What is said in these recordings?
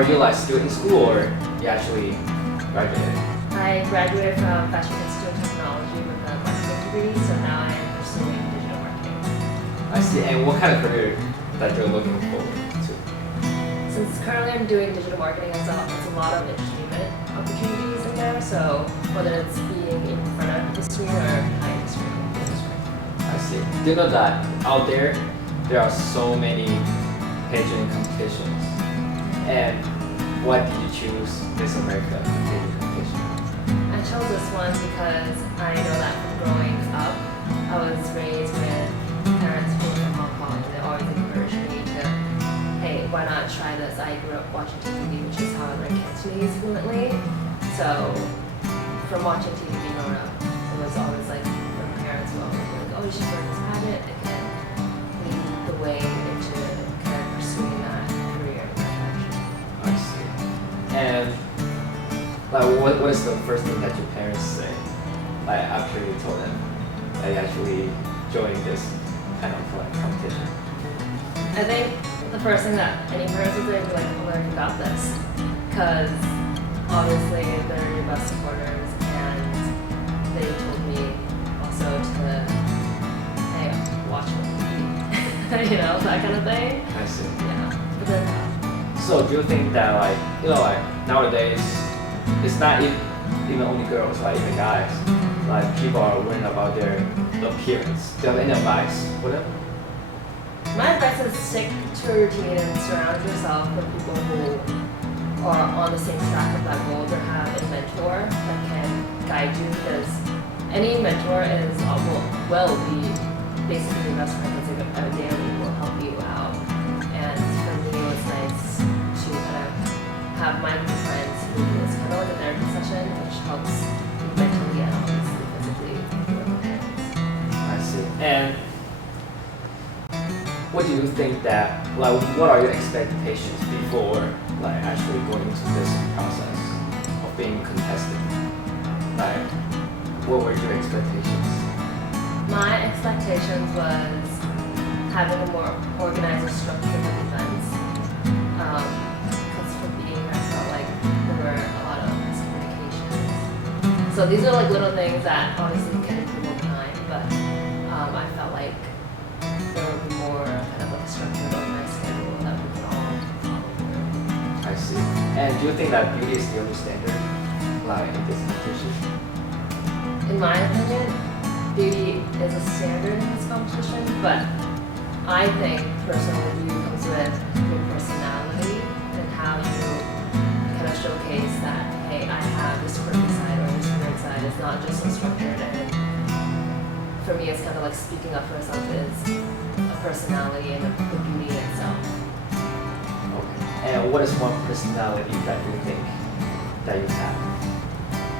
are you like still in school or you actually graduated? I graduated from Institute of Technology with a marketing degree, so now I am pursuing digital marketing. I see. And what kind of career that you're looking forward to? Since currently I'm doing digital marketing, it's a lot of entertainment opportunities in there, so whether it's being in front of the screen or behind the screen. I see. Do you know that out there are so many pageant competitions? And why did you choose Miss America pageant competition? I chose this one because I know that from growing up, I was raised with parents who were from Hong Kong, and they always encouraged me to, hey, why not try this? I grew up watching TV, which is how I learned Cantonese fluently. So from watching TV growing up, it was always like, my parents were always like, oh, you should learn this pageant. It can lead the way into kind of pursuing that career in that direction. I see. And like, what is the first thing that your parents say, like after you told them that you actually joined this kind of like competition? I think the first thing that any parents would say would be like, oh, you got this. Because obviously they're your best supporters, and they told me also to, hey, watch what you eat. You know, that kind of thing. I see. Yeah. But then, So do you think that like, you know, like nowadays, it's not even only girls, like even guys, like people are worrying about their appearance. Do you have any advice for them? my advice is stick to a routine and surround yourself with people who are on the same track of that goal, or have a mentor that can guide you, because any mentor will be basically your best friend that's every day will help you out. And for me, it was nice to kind of have my group of friends who is kind of like a therapy session, which helps you mentally and obviously physically with your parents. I see. And what do you think that, like, what are your expectations before, like, actually going into this process of being contested? Like, what were your expectations? My expectations was having a more organized and structured events. Because for being, I felt like there were a lot of miscommunications. So these are like little things that obviously can improve over time, but I felt like there would be more kind of like a structured, organized schedule that we can all follow through. I see. And do you think that beauty is the only standard, like, in this competition? In my opinion, beauty is a standard in this competition, but I think personally beauty comes with your personality and how you kind of showcase that, hey, I have this quirky side or this weird side. It's not just so structured, and for me it's kind of like speaking up for yourself is a personality and the beauty in itself. Okay. And what is one personality that you think that you have?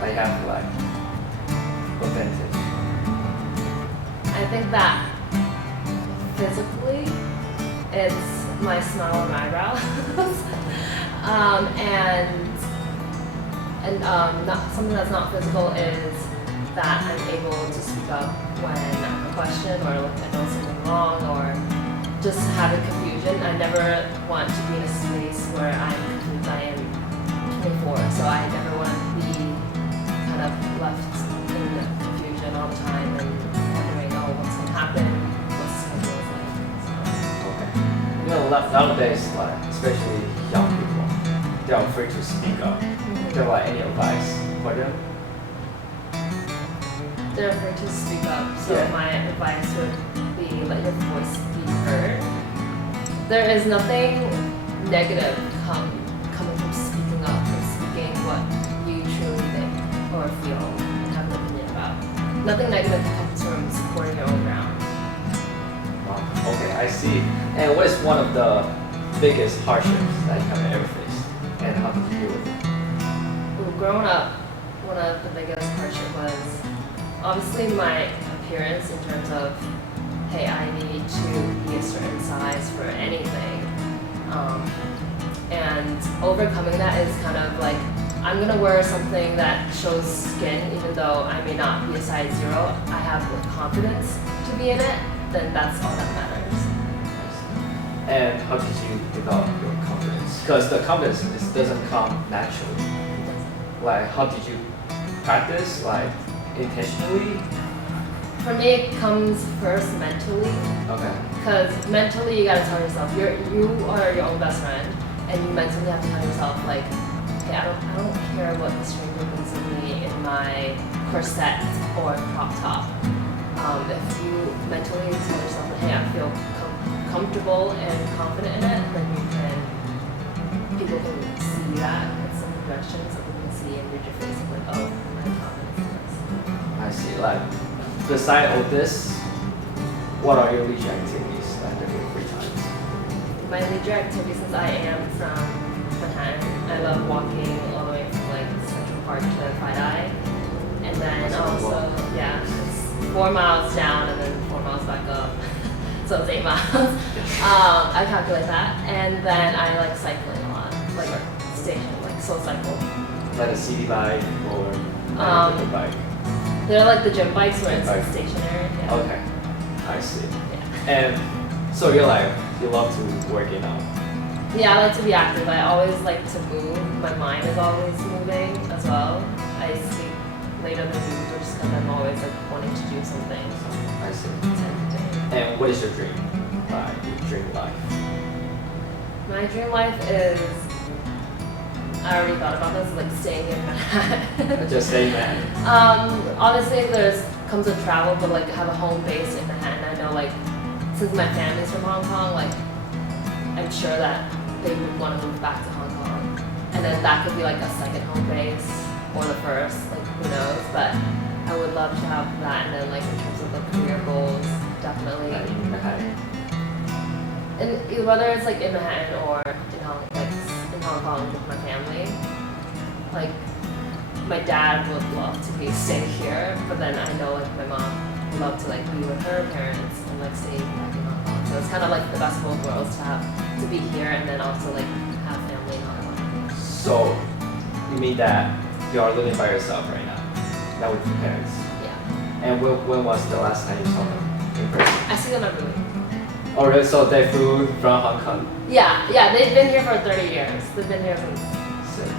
Like, have, like, advantage? I think that physically, it's my smile and eyebrows, and not something that's not physical is that I'm able to speak up when I have a question or like I know something wrong or just having confusion. I never want to be in a space where I'm confused. I am 24, so I never want to be kind of left in confusion all the time and wondering, oh, what's going to happen, what's the schedule is like. So. Okay. You know, nowadays, like, especially young people, they're afraid to speak up. Do you have, like, any advice for them? They're afraid to speak up, so Yeah. my advice would be let your voice be heard. There is nothing negative coming from speaking up and speaking what you truly think or feel and have an opinion about. Nothing negative comes from supporting your own ground. Wow. Okay, I see. And what is one of the biggest hardships that you have ever faced, and how did you deal with it? Growing up, one of the biggest hardship was obviously my appearance in terms of, hey, I need to be a certain size for anything. And overcoming that is kind of like, I'm going to wear something that shows skin, even though I may not be a size 0. I have the confidence to be in it, then that's all that matters. And how did you develop your confidence? because the confidence doesn't come naturally. Like, how did you practice? Like, intentionally? For me, it comes first mentally. Okay. Because mentally, you gotta tell yourself you are your own best friend, and you mentally have to tell yourself like, hey, I don't care what the stranger thinks of me in my corset or crop top. If you mentally tell yourself that, hey, I feel comfortable and confident in it, then people can see that in some direction, so people can see and read your face and like, oh, I'm confident in this. I see. Like, beside all this, what are your leisure activities during your free time? My leisure activity, since I am from Manhattan, I love walking all the way from like Central Park to Fidei, and then also it's 4 miles down and then 4 miles back up, so it's 8 miles. I calculate that, and then I like cycling a lot, like station, like soul cycle. Like a city bike or a different bike? They're like the gym bikes where it's like stationary. Yeah. Okay, I see. Yeah. And so you love to work out? Yeah, I like to be active. I always like to move. My mind is always moving as well. I sleep later than usual just because I'm always like wanting to do something. I see. And what is your dream? Your dream life? My dream life is, I already thought about this, like staying in Manhattan. Just staying there. Honestly, comes with travel, but like have a home base in Manhattan. I know like since my family's from Hong Kong, like I'm sure that they would want to move back to Hong Kong, and then that could be like a second home base or the first, like who knows. But I would love to have that, and then like in terms of the career goals, definitely. In Manhattan. And whether it's like in Manhattan or in Hong Kong with my family, like my dad would love to stay here, but then I know like my mom would love to like be with her parents and like stay back in Hong Kong. So it's kind of like the best of both worlds to be here and then also like have family in Hong Kong. So you mean that you are living by yourself right now, not with your parents? Yeah. And when was the last time you saw them in person? I see them every week. Oh, really? So they flew from Hong Kong? Yeah, they've been here for 30 years. They've been here since.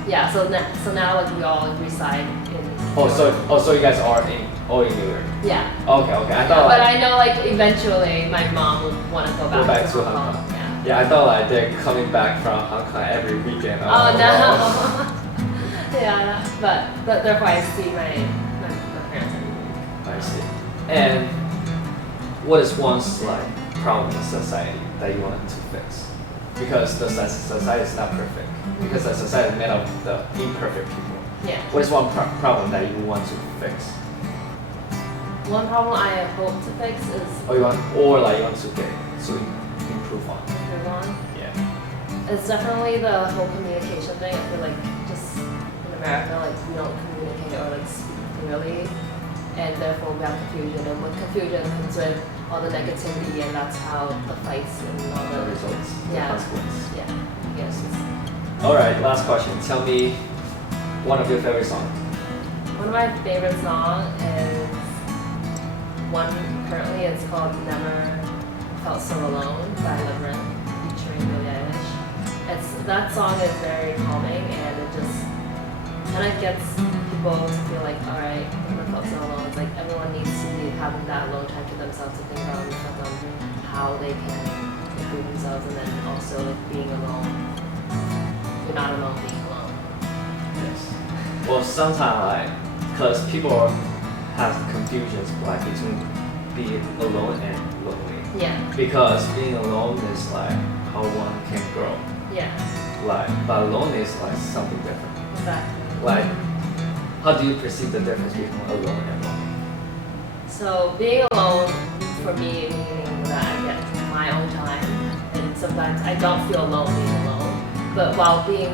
Yeah, so now like we all reside in. So you guys are all in New York? Yeah. Okay. I thought. But I know like eventually my mom would want to go back to Hong Kong. Yeah. Yeah, I thought like they're coming back from Hong Kong every weekend. Oh no. Yeah, but therefore I see my parents every week. I see. And what is one's like problem in society that you wanted to fix? Because the society is not perfect. Because the society is made of the imperfect people. Yeah. What is one problem that you want to fix? One problem I hope to fix is. You want to improve on? Improve on? Yeah. It's definitely the whole communication thing. I feel like just in America, like we don't communicate or like speak clearly, and therefore we have confusion. And with confusion comes with all the negativity, and that's how the fights and all the results, the consequences. Yeah. Yes. All right. Last question. Tell me one of your favorite songs. One of my favorite songs is one currently. It's called "Never Felt So Alone" by Ellery Lee, featuring Billie Eilish. That song is very calming, and it just kind of gets people to feel like, all right, never felt so alone. It's like everyone needs to be having that alone time to themselves to think about how they can improve themselves, and then also like being alone. You're not alone being alone. Yes. Well, sometimes because people have confusions like between being alone and lonely. Yeah. Because being alone is like how one can grow. Yeah. But alone is like something different. Exactly. How do you perceive the difference between alone and lonely? So being alone for me meaning that I get my own time, and sometimes I don't feel alone being alone. But while being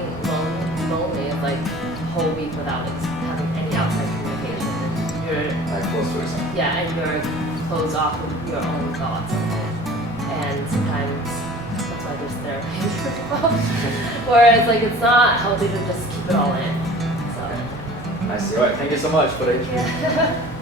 lonely, it's like a whole week without like, having any outside communication, and you're close to yourself. Yeah, and you're closed off with your own thoughts and sometimes that's why there's therapy for people. Whereas like it's not healthy to just keep it all in. So I see. All right. Thank you so much for the yeah.